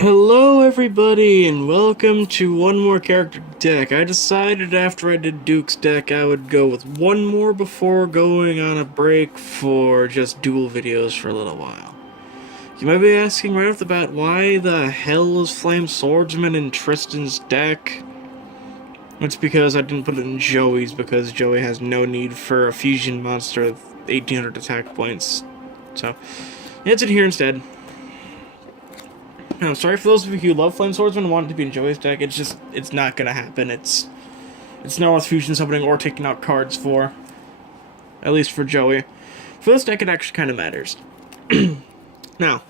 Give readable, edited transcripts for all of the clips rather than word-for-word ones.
Hello everybody and welcome to one more character deck. I decided after I did Duke's deck I would go with one more before going on a break for just duel videos for a little while. You might be asking right off the bat, why the hell is Flame Swordsman in Tristan's deck? It's because I didn't put it in Joey's, because Joey has no need for a fusion monster with 1800 attack points. So, yeah, it's in here instead. I'm sorry for those of you who love Flame Swordsman and want it to be in Joey's deck. It's not gonna happen. It's not worth fusion summoning or taking out cards for. At least for Joey. For this deck, it actually kind of matters. Now,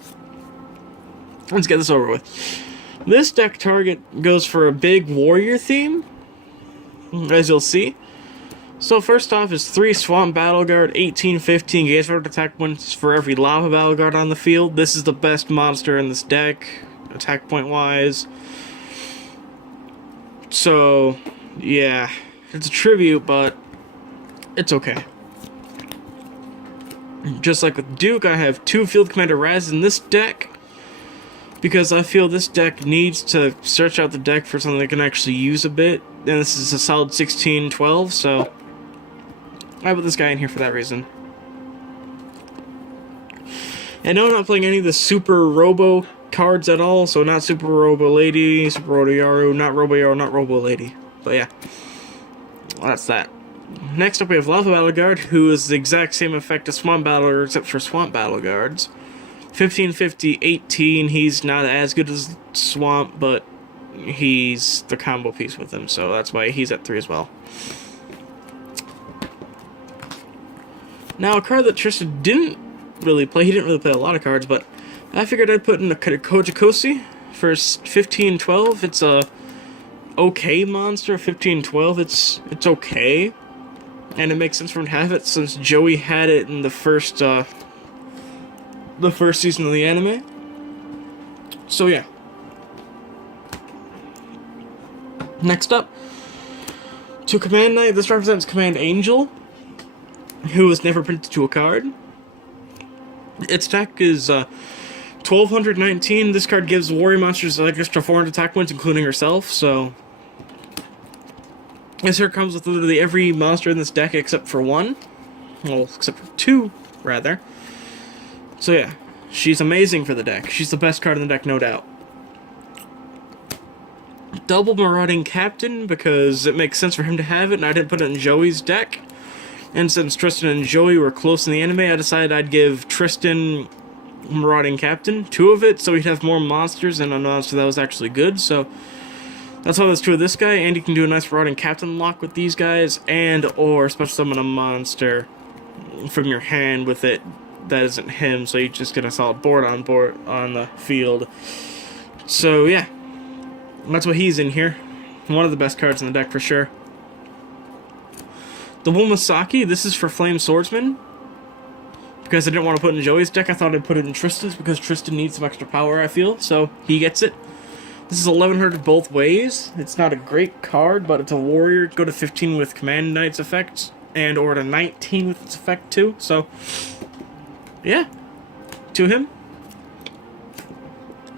let's get this over with. This deck target goes for a big warrior theme, as you'll see. So first off is 3 Swamp Battleguard, 1815 gains attack points for every Lava Battleguard on the field. This is the best monster in this deck, attack point wise. So, yeah, it's a tribute, but it's okay. Just like with Duke, I have 2 Field Commander Raz in this deck, because I feel this deck needs to search out the deck for something that can actually use a bit. And this is a solid 16-12, so I put this guy in here for that reason. And no, I'm not playing any of the Super Robo cards at all, so not Super Robo Lady, Super Robo Yaru, not Robo Yaru, not Robo Lady. But yeah, well, that's that. Next up we have Lava Battleguard, who is the exact same effect as Swamp Battleguard, except for Swamp Battleguards. 1550, 18, he's not as good as Swamp, but he's the combo piece with him, so that's why he's at 3 as well. Now, a card that Tristan didn't really play, he didn't really play a lot of cards, but I figured I'd put in a Kojikosi for 15-12. It's a okay monster, 15-12. It's okay, and it makes sense for him to have it since Joey had it in the first season of the anime. So yeah. Next up, to Command Knight. This represents Command Angel, who was never printed to a card. Its attack is 1219. This card gives warrior monsters like extra 400 attack points, including herself, so this here comes with literally every monster in this deck except for one. Well, except for 2, rather. So yeah, she's amazing for the deck. She's the best card in the deck, no doubt. Double Marauding Captain, because it makes sense for him to have it, and I didn't put it in Joey's deck. And since Tristan and Joey were close in the anime, I decided I'd give Tristan Marauding Captain, 2 of it, so he'd have more monsters and a monster that was actually good. So that's why there's 2 of this guy, and you can do a nice Marauding Captain lock with these guys, and or special summon a monster from your hand with it that isn't him, so you just get a solid board on the field. So yeah, that's why he's in here. One of the best cards in the deck for sure. The Womasaki, this is for Flame Swordsman. Because I didn't want to put it in Joey's deck, I thought I'd put it in Tristan's, because Tristan needs some extra power, I feel, so he gets it. This is 1100 both ways. It's not a great card, but it's a warrior. Go to 15 with Command Knight's effect, and or to 19 with its effect too, so yeah, to him.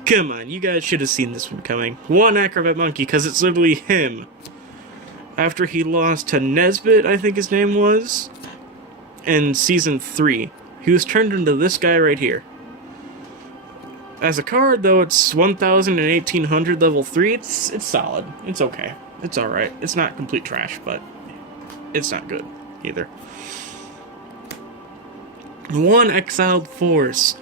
Come on, you guys should have seen this one coming. 1 Acrobat Monkey, because it's literally him. After he lost to Nesbit, I think his name was, in Season 3. He was turned into this guy right here. As a card, though, it's 1000 and 1800 level 3. It's solid. It's okay. It's alright. It's not complete trash, but it's not good either. 1 Exiled Force,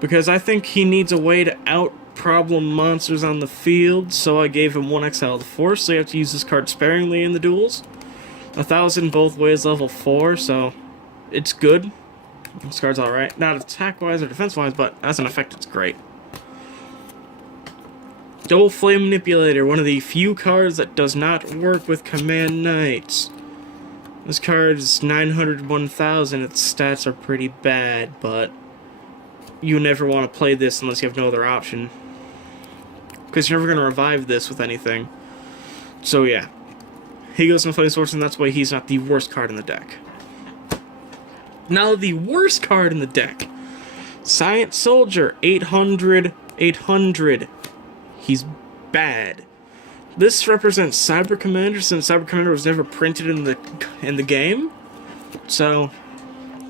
because I think he needs a way to out-problem monsters on the field, so I gave him 1 Exiled Force, so you have to use this card sparingly in the duels. 1000 both ways, level 4, so it's good. This card's alright. Not attack-wise or defense-wise, but as an effect, it's great. Double Flame Manipulator, one of the few cards that does not work with Command Knights. This card is 900, 1000. Its stats are pretty bad, but you never want to play this unless you have no other option, because you're never going to revive this with anything. So yeah, he goes in Flame Swordsman, and that's why he's not the worst card in the deck. Now the worst card in the deck, Science Soldier, 800, 800. He's bad. This represents Cyber Commander, since Cyber Commander was never printed in the game. So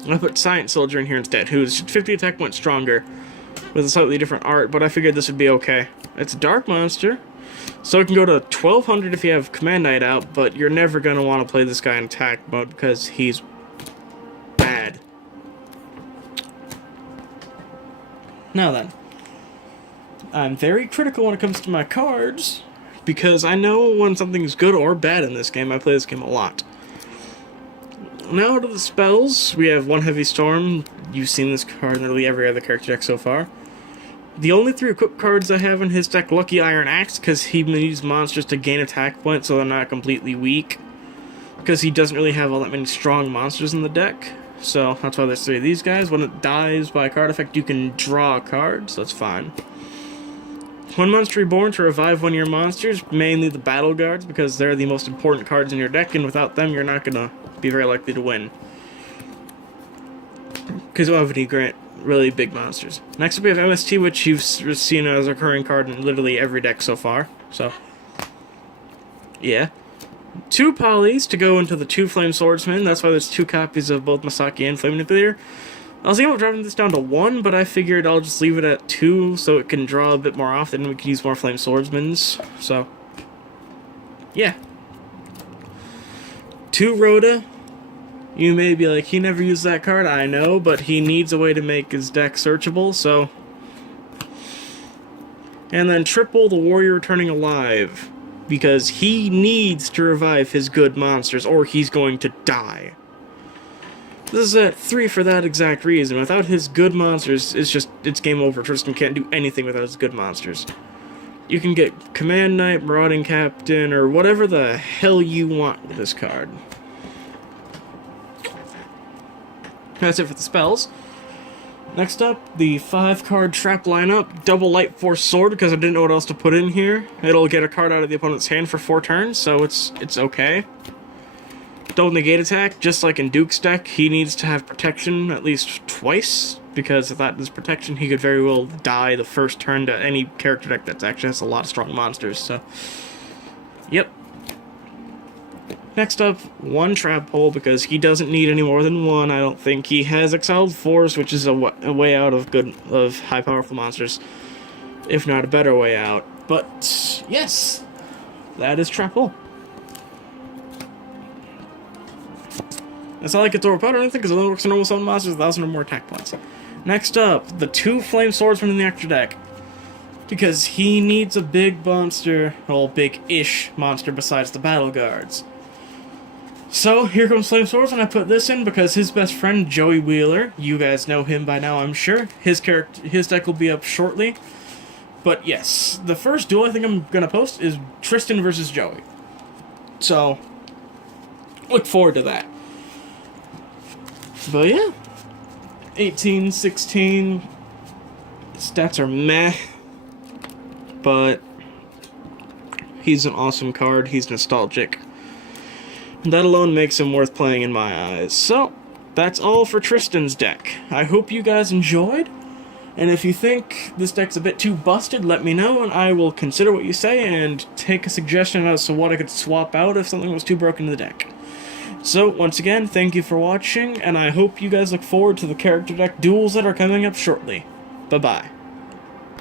I put Science Soldier in here instead, who's 50 attack points stronger, with a slightly different art, but I figured this would be okay. It's a Dark Monster, so it can go to 1200 if you have Command Knight out, but you're never going to want to play this guy in attack mode because he's bad. Now then, I'm very critical when it comes to my cards, because I know when something's good or bad in this game. I play this game a lot. Now to the spells, we have 1 Heavy Storm. You've seen this card in literally every other character deck so far. The only 3 equipped cards I have in his deck, Lucky Iron Axe, because he needs monsters to gain attack points so they're not completely weak. Because he doesn't really have all that many strong monsters in the deck. So that's why there's 3 of these guys. When it dies by a card effect, you can draw a card, so that's fine. 1 Monster Reborn to revive one of your monsters, mainly the Battleguards, because they're the most important cards in your deck, and without them, you're not going to be very likely to win. Because you don't have any really big monsters. Next up we have MST, which you've seen as a recurring card in literally every deck so far. So, yeah. 2 polys to go into the 2 Flame Swordsman. That's why there's 2 copies of both Masaki and Flame Manipulator. I was thinking about dropping this down to 1, but I figured I'll just leave it at 2 so it can draw a bit more often and we can use more Flame Swordsmans. So, yeah. 2 Rhoda. You may be like, he never used that card. I know, but he needs a way to make his deck searchable, so. And then triple the Warrior Returning Alive, because he needs to revive his good monsters or he's going to die. This is at 3 for that exact reason. Without his good monsters, it's game over. Tristan can't do anything without his good monsters. You can get Command Knight, Marauding Captain, or whatever the hell you want with this card. That's it for the spells. Next up, the 5-card trap lineup. Double Light Force Sword, because I didn't know what else to put in here. It'll get a card out of the opponent's hand for 4 turns, so it's okay. Don't negate attack, just like in Duke's deck, he needs to have protection at least twice, because without this protection, he could very well die the first turn to any character deck that actually has a lot of strong monsters, so. Yep. Next up, 1 trap hole, because he doesn't need any more than 1, I don't think. He has Exiled Force, which is a way out of high powerful monsters, if not a better way out. But, yes, that is trap hole. That's all I could throw about or anything, because it only works on normal summon monsters with 1,000 or more attack points. Next up, the 2 Flame Swordsmen in the extra deck. Because he needs a big monster, well, big-ish monster besides the Battleguards. So, here comes Flame Swordsman. I put this in because his best friend, Joey Wheeler, you guys know him by now, I'm sure. His deck will be up shortly. But yes, the first duel I think I'm going to post is Tristan versus Joey. So, look forward to that. But yeah, 18, 16, stats are meh, but he's an awesome card, he's nostalgic. That alone makes him worth playing in my eyes. So, that's all for Tristan's deck. I hope you guys enjoyed, and if you think this deck's a bit too busted, let me know, and I will consider what you say and take a suggestion as to what I could swap out if something was too broken in the deck. So, once again, thank you for watching, and I hope you guys look forward to the character deck duels that are coming up shortly. Bye-bye.